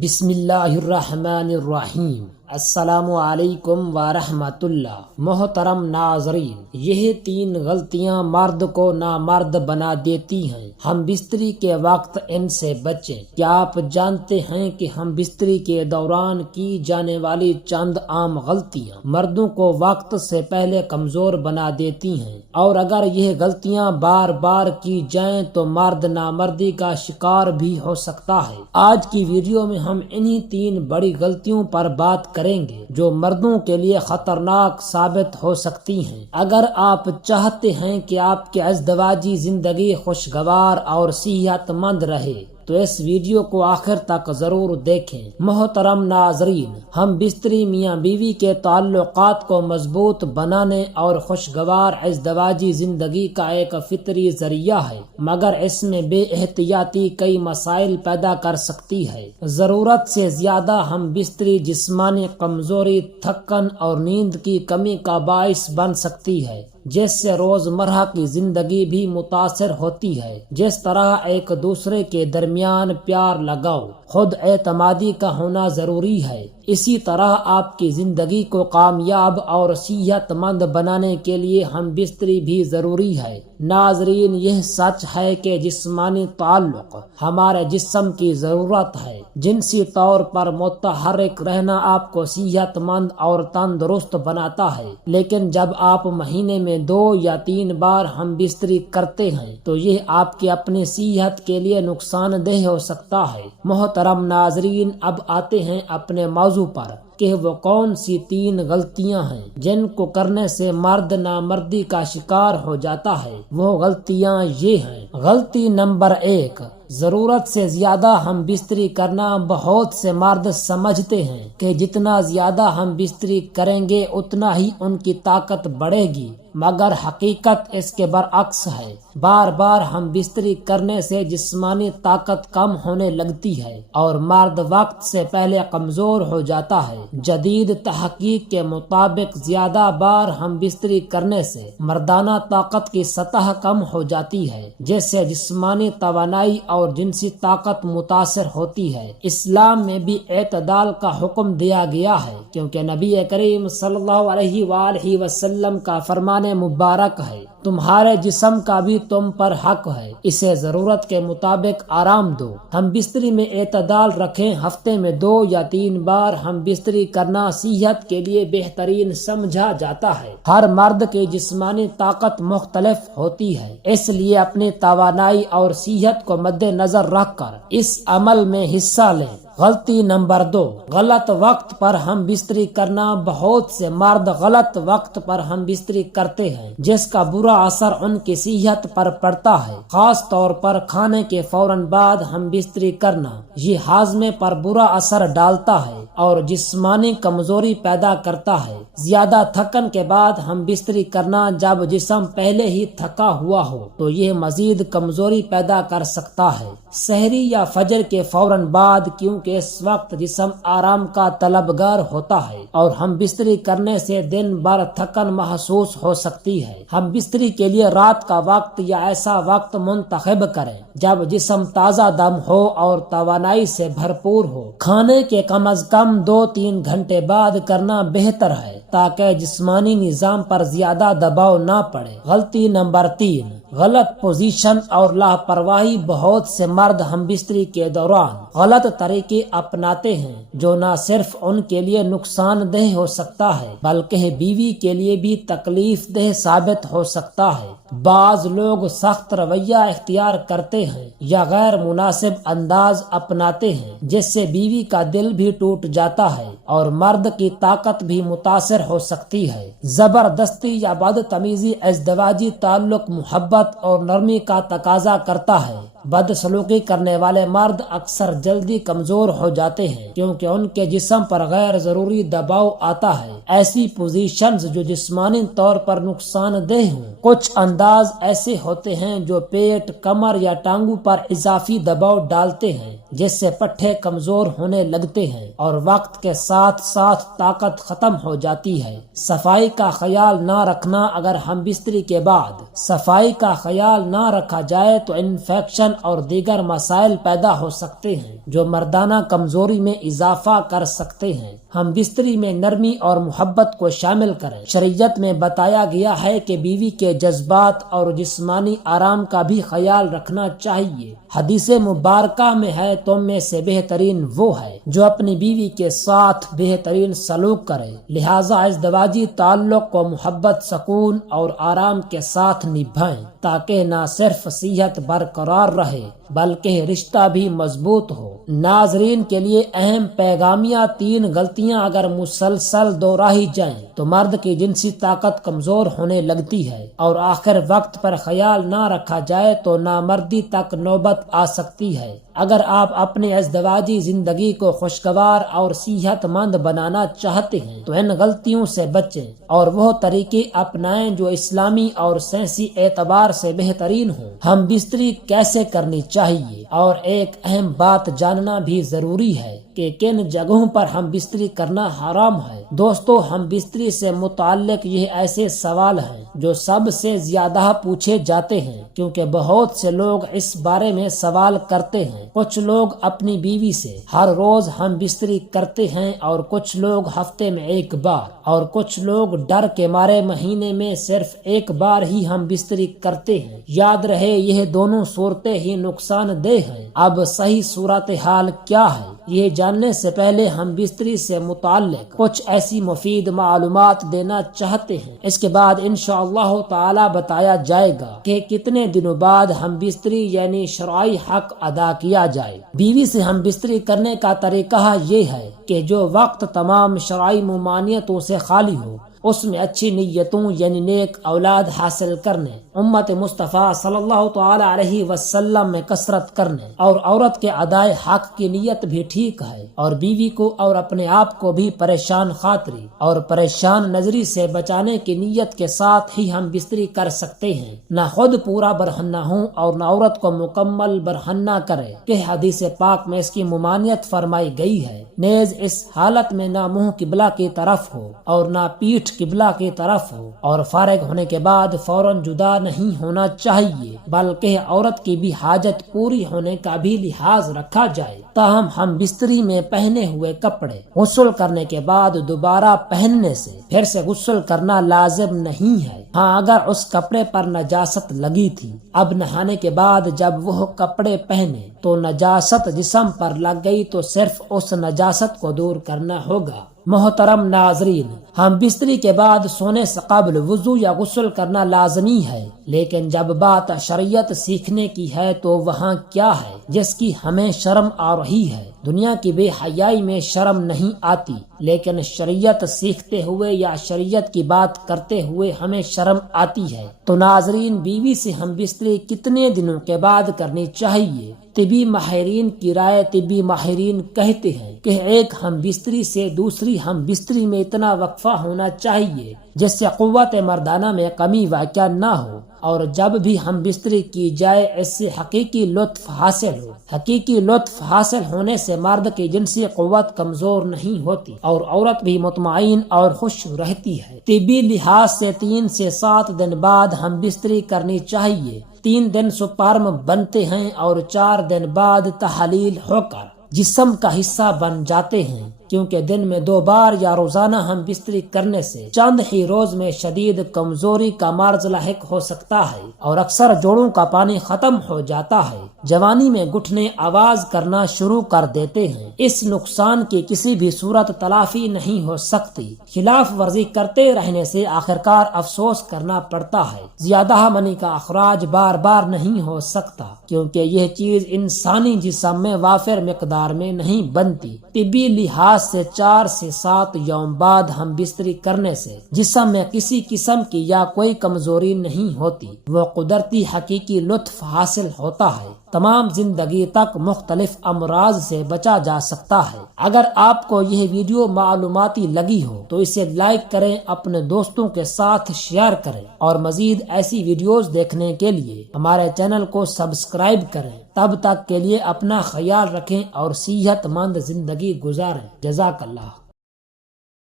بسم اللہ الرحمن الرحیم۔ السلام علیکم ورحمۃ اللہ۔ محترم ناظرین، یہ 3 غلطیاں مرد کو نامرد بنا دیتی ہیں۔ ہم بستری کے وقت ان سے بچیں۔ کیا آپ جانتے ہیں کہ ہم بستری کے دوران کی جانے والی چند عام غلطیاں مردوں کو وقت سے پہلے کمزور بنا دیتی ہیں، اور اگر یہ غلطیاں بار بار کی جائیں تو مرد نامردی کا شکار بھی ہو سکتا ہے۔ آج کی ویڈیو میں ہم انہی 3 بڑی غلطیوں پر بات کریں گے جو مردوں کے لیے خطرناک ثابت ہو سکتی ہیں۔ اگر آپ چاہتے ہیں کہ آپ کی ازدواجی زندگی خوشگوار اور صحت مند رہے تو اس ویڈیو کو آخر تک ضرور دیکھیں۔ محترم ناظرین، ہم بستری میاں بیوی کے تعلقات کو مضبوط بنانے اور خوشگوار ازدواجی زندگی کا ایک فطری ذریعہ ہے، مگر اس میں بے احتیاطی کئی مسائل پیدا کر سکتی ہے۔ ضرورت سے زیادہ ہم بستری جسمانی کمزوری، تھکن اور نیند کی کمی کا باعث بن سکتی ہے، جس سے روزمرہ کی زندگی بھی متاثر ہوتی ہے۔ جس طرح ایک دوسرے کے درمیان پیار، لگاؤ، خود اعتمادی کا ہونا ضروری ہے، اسی طرح آپ کی زندگی کو کامیاب اور صحت مند بنانے کے لیے ہم بستری بھی ضروری ہے۔ ناظرین، یہ سچ ہے کہ جسمانی تعلق ہمارے جسم کی ضرورت ہے۔ جنسی طور پر متحرک رہنا آپ کو صحت مند اور تندرست بناتا ہے، لیکن جب آپ مہینے میں 2 یا 3 بار ہم بستری کرتے ہیں تو یہ آپ کی اپنی صحت کے لیے نقصان دہ ہو سکتا ہے۔ محترم ناظرین، اب آتے ہیں اپنے موضوع پر کہ وہ کون سی 3 غلطیاں ہیں جن کو کرنے سے مرد نامردی کا شکار ہو جاتا ہے۔ وہ غلطیاں یہ ہیں۔ غلطی نمبر 1، ضرورت سے زیادہ ہم بستری کرنا۔ بہت سے مرد سمجھتے ہیں کہ جتنا زیادہ ہم بستری کریں گے اتنا ہی ان کی طاقت بڑھے گی، مگر حقیقت اس کے برعکس ہے۔ بار بار ہم بستری کرنے سے جسمانی طاقت کم ہونے لگتی ہے اور مرد وقت سے پہلے کمزور ہو جاتا ہے۔ جدید تحقیق کے مطابق زیادہ بار ہم بستری کرنے سے مردانہ طاقت کی سطح کم ہو جاتی ہے، جس سے جسمانی توانائی اور جنسی طاقت متاثر ہوتی ہے۔ اسلام میں بھی اعتدال کا حکم دیا گیا ہے، کیونکہ نبی کریم صلی اللہ علیہ وآلہ وسلم کا فرمان مبارک ہے، تمہارے جسم کا بھی تم پر حق ہے، اسے ضرورت کے مطابق آرام دو۔ ہم بستری میں اعتدال رکھیں۔ ہفتے میں 2 یا 3 بار ہم بستری کرنا صحت کے لیے بہترین سمجھا جاتا ہے۔ ہر مرد کی جسمانی طاقت مختلف ہوتی ہے، اس لیے اپنی توانائی اور صحت کو مد نظر رکھ کر اس عمل میں حصہ لیں۔ غلطی نمبر 2، غلط وقت پر ہم بستری کرنا۔ بہت سے مرد غلط وقت پر ہم بستری کرتے ہیں، جس کا برا اثر ان کی صحت پر پڑتا ہے۔ خاص طور پر کھانے کے فوراً بعد ہم بستری کرنا، یہ ہاضمے پر برا اثر ڈالتا ہے اور جسمانی کمزوری پیدا کرتا ہے۔ زیادہ تھکن کے بعد ہم بستری کرنا، جب جسم پہلے ہی تھکا ہوا ہو تو یہ مزید کمزوری پیدا کر سکتا ہے۔ سحری یا فجر کے فوراً بعد، کیونکہ اس وقت جسم آرام کا طلبگار ہوتا ہے اور ہم بستری کرنے سے دن بھر تھکن محسوس ہو سکتی ہے۔ ہم بستری کے لیے رات کا وقت یا ایسا وقت منتخب کریں جب جسم تازہ دم ہو اور توانائی سے بھرپور ہو۔ کھانے کے کم از کم 2-3 گھنٹے بعد کرنا بہتر ہے تاکہ جسمانی نظام پر زیادہ دباؤ نہ پڑے۔ غلطی نمبر 3، غلط پوزیشن اور لاپرواہی۔ بہت سے مرد ہم بستری کے دوران غلط طریقے اپناتے ہیں جو نہ صرف ان کے لیے نقصان دہ ہو سکتا ہے بلکہ بیوی کے لیے بھی تکلیف دہ ثابت ہو سکتا ہے۔ بعض لوگ سخت رویہ اختیار کرتے ہیں یا غیر مناسب انداز اپناتے ہیں، جس سے بیوی کا دل بھی ٹوٹ جاتا ہے اور مرد کی طاقت بھی متاثر ہو سکتی ہے۔ زبردستی یا بدتمیزی ازدواجی تعلق محبت اور نرمی کا تقاضا کرتا ہے۔ بدسلوکی کرنے والے مرد اکثر جلدی کمزور ہو جاتے ہیں کیونکہ ان کے جسم پر غیر ضروری دباؤ آتا ہے۔ ایسی پوزیشنز جو جسمانی طور پر نقصان دہ ہوں۔ کچھ انداز ایسے ہوتے ہیں جو پیٹ، کمر یا ٹانگوں پر اضافی دباؤ ڈالتے ہیں، جس سے پٹھے کمزور ہونے لگتے ہیں اور وقت کے ساتھ ساتھ طاقت ختم ہو جاتی ہے۔ صفائی کا خیال نہ رکھنا۔ اگر ہم بستری کے بعد صفائی کا خیال نہ رکھا جائے تو انفیکشن انفیکشن اور دیگر مسائل پیدا ہو سکتے ہیں جو مردانہ کمزوری میں اضافہ کر سکتے ہیں۔ ہم بستری میں نرمی اور محبت کو شامل کریں۔ شریعت میں بتایا گیا ہے کہ بیوی کے جذبات اور جسمانی آرام کا بھی خیال رکھنا چاہیے۔ حدیث مبارکہ میں ہے، تم میں سے بہترین وہ ہے جو اپنی بیوی کے ساتھ بہترین سلوک کرے۔ لہٰذا ازدواجی تعلق کو محبت، سکون اور آرام کے ساتھ نبھائیں تاکہ نہ صرف صحت برقرار رہے بلکہ رشتہ بھی مضبوط ہو۔ ناظرین کے لیے اہم پیغامیہ: 3 غلطیاں اگر مسلسل دہرائی جائیں تو مرد کی جنسی طاقت کمزور ہونے لگتی ہے، اور آخر وقت پر خیال نہ رکھا جائے تو نامردی تک نوبت آ سکتی ہے۔ اگر آپ اپنی ازدواجی زندگی کو خوشگوار اور صحت مند بنانا چاہتے ہیں تو ان غلطیوں سے بچیں اور وہ طریقے اپنائیں جو اسلامی اور سائنسی اعتبار سے بہترین ہوں۔ ہم بستری کیسے کرنی چاہیے، اور ایک اہم بات جاننا بھی ضروری ہے کہ کن جگہوں پر ہم بستری کرنا حرام ہے۔ دوستو، ہم بستری سے متعلق یہ ایسے سوال ہیں جو سب سے زیادہ پوچھے جاتے ہیں، کیونکہ بہت سے لوگ اس بارے میں سوال کرتے ہیں۔ کچھ لوگ اپنی بیوی سے ہر روز ہم بستری کرتے ہیں، اور کچھ لوگ ہفتے میں 1 بار، اور کچھ لوگ ڈر کے مارے مہینے میں صرف 1 بار ہی ہم بستری کرتے ہیں۔ یاد رہے، یہ دونوں صورتیں ہی نقصان دہ ہیں۔ اب صحیح صورتحال کیا ہے، یہ جاننے سے پہلے ہم بستری سے متعلق کچھ ایسی مفید معلومات دینا چاہتے ہیں۔ اس کے بعد انشاءاللہ تعالی بتایا جائے گا کہ کتنے دنوں بعد ہم بستری یعنی شرعی حق ادا کیا جائے۔ بیوی سے ہم بستری کرنے کا طریقہ یہ ہے کہ جو وقت تمام شرعی ممانعتوں سے خالی ہو، اس میں اچھی نیتوں یعنی نیک اولاد حاصل کرنے، امت مصطفیٰ صلی اللہ تعالی علیہ وسلم میں کثرت کرنے، اور عورت کے ادائے حق کی نیت بھی ٹھیک ہے، اور بیوی کو اور اپنے آپ کو بھی پریشان خاطری اور پریشان نظری سے بچانے کی نیت کے ساتھ ہی ہم بستری کر سکتے ہیں۔ نہ خود پورا برہنہ ہوں اور نہ عورت کو مکمل برہنہ کرے کہ حدیث پاک میں اس کی ممانعت فرمائی گئی ہے۔ نیز اس حالت میں نہ منہ قبلہ کی طرف ہو اور نہ پیٹھ قبلہ کی طرف ہو، اور فارغ ہونے کے بعد فوراً جدا نہیں ہونا چاہیے، بلکہ عورت کی بھی حاجت پوری ہونے کا بھی لحاظ رکھا جائے۔ تاہم ہم بستری میں پہنے ہوئے کپڑے غسل کرنے کے بعد دوبارہ پہننے سے پھر سے غسل کرنا لازم نہیں ہے۔ ہاں، اگر اس کپڑے پر نجاست لگی تھی، اب نہانے کے بعد جب وہ کپڑے پہنے تو نجاست جسم پر لگ گئی تو صرف اس نجاست کو دور کرنا ہوگا۔ محترم ناظرین، ہم بستری کے بعد سونے سے قبل وضو یا غسل کرنا لازمی ہے، لیکن جب بات شریعت سیکھنے کی ہے تو وہاں کیا ہے جس کی ہمیں شرم آ رہی ہے؟ دنیا کی بے حیائی میں شرم نہیں آتی، لیکن شریعت سیکھتے ہوئے یا شریعت کی بات کرتے ہوئے ہمیں شرم آتی ہے۔ تو ناظرین، بیوی سے ہم بستری کتنے دنوں کے بعد کرنی چاہیے؟ طبی ماہرین کی رائے: طبی ماہرین کہتے ہیں کہ ایک ہم بستری سے دوسری ہم بستری میں اتنا وقفہ ہونا چاہیے جس سے قوت مردانہ میں کمی واقع نہ ہو، اور جب بھی ہم بستری کی جائے اس سے حقیقی لطف حاصل ہو۔ حقیقی لطف حاصل ہونے سے مرد کی جنسی قوت کمزور نہیں ہوتی اور عورت بھی مطمئن اور خوش رہتی ہے۔ طبی لحاظ سے 3 سے 7 دن بعد ہم بستری کرنی چاہیے۔ 3 دن سپرم بنتے ہیں اور 4 دن بعد تحلیل ہو کر جسم کا حصہ بن جاتے ہیں، کیونکہ دن میں 2 بار یا روزانہ ہم بستری کرنے سے چند ہی روز میں شدید کمزوری کا مرض لاحق ہو سکتا ہے اور اکثر جوڑوں کا پانی ختم ہو جاتا ہے۔ جوانی میں گھٹنے آواز کرنا شروع کر دیتے ہیں۔ اس نقصان کی کسی بھی صورت تلافی نہیں ہو سکتی۔ خلاف ورزی کرتے رہنے سے آخرکار افسوس کرنا پڑتا ہے۔ زیادہ منی کا اخراج بار بار نہیں ہو سکتا، کیونکہ یہ چیز انسانی جسم میں وافر مقدار میں نہیں بنتی۔ طبی لحاظ سے 4 سے 7 یوم بعد ہم بستری کرنے سے جسم میں کسی قسم کی یا کوئی کمزوری نہیں ہوتی، وہ قدرتی حقیقی لطف حاصل ہوتا ہے۔ تمام زندگی تک مختلف امراض سے بچا جا سکتا ہے۔ اگر آپ کو یہ ویڈیو معلوماتی لگی ہو تو اسے لائک کریں، اپنے دوستوں کے ساتھ شیئر کریں، اور مزید ایسی ویڈیوز دیکھنے کے لیے ہمارے چینل کو سبسکرائب کریں۔ تب تک کے لیے اپنا خیال رکھیں اور صحت مند زندگی گزاریں۔ جزاک اللہ۔